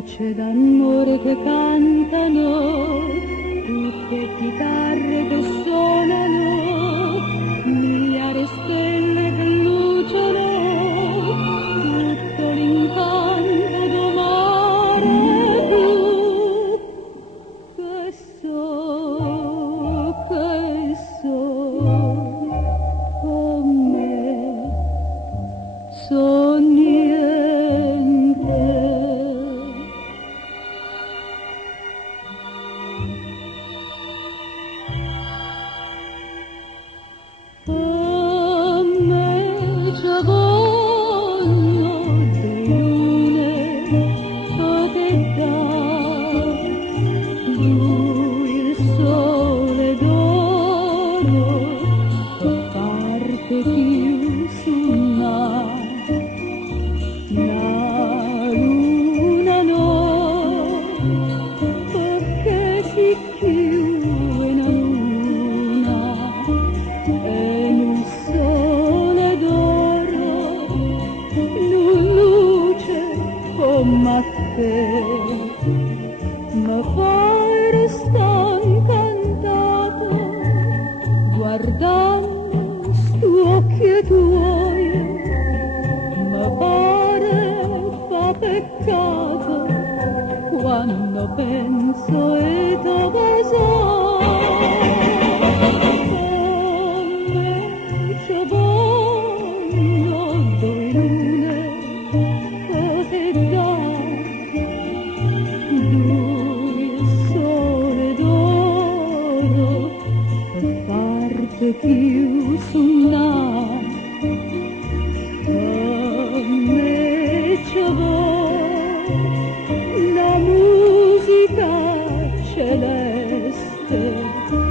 voce d'amore che cantano, tutte chitarre che suonano, miliari stelle che lucciano, tutto l'incanto d'un mare blu. Che so, con me so niente. A me ci voglio bene, so che dà lui il sole d'oro, parte più sul mare, la luna no, perché si chiude la luna e nel sole d'oro non luce come te, ma poi resta incantato guardando stu occhi tuoi, ma pare fa peccato quando penso e dove sono. Come ci voglio due lune che dà lui il sole d'oro, per parte più sulla. Come ci vuole la musica celeste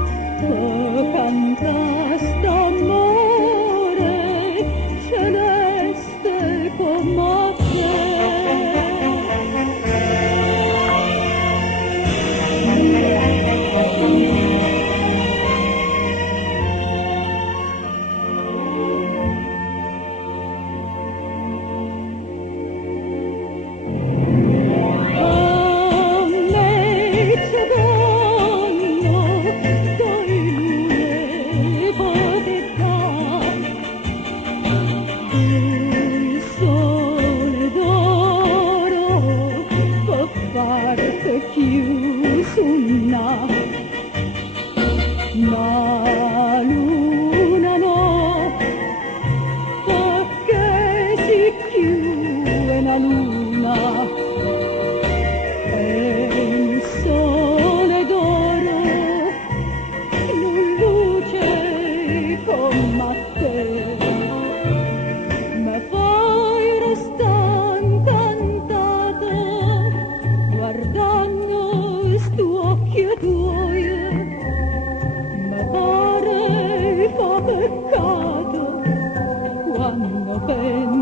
che canta st'amore celeste come chiusa, ma luna no, perché si chiude la luna e il sole d'oro non luce come te, ma poi resta incantato guardando stu occhi tuoi, ma pare fa peccato quando penso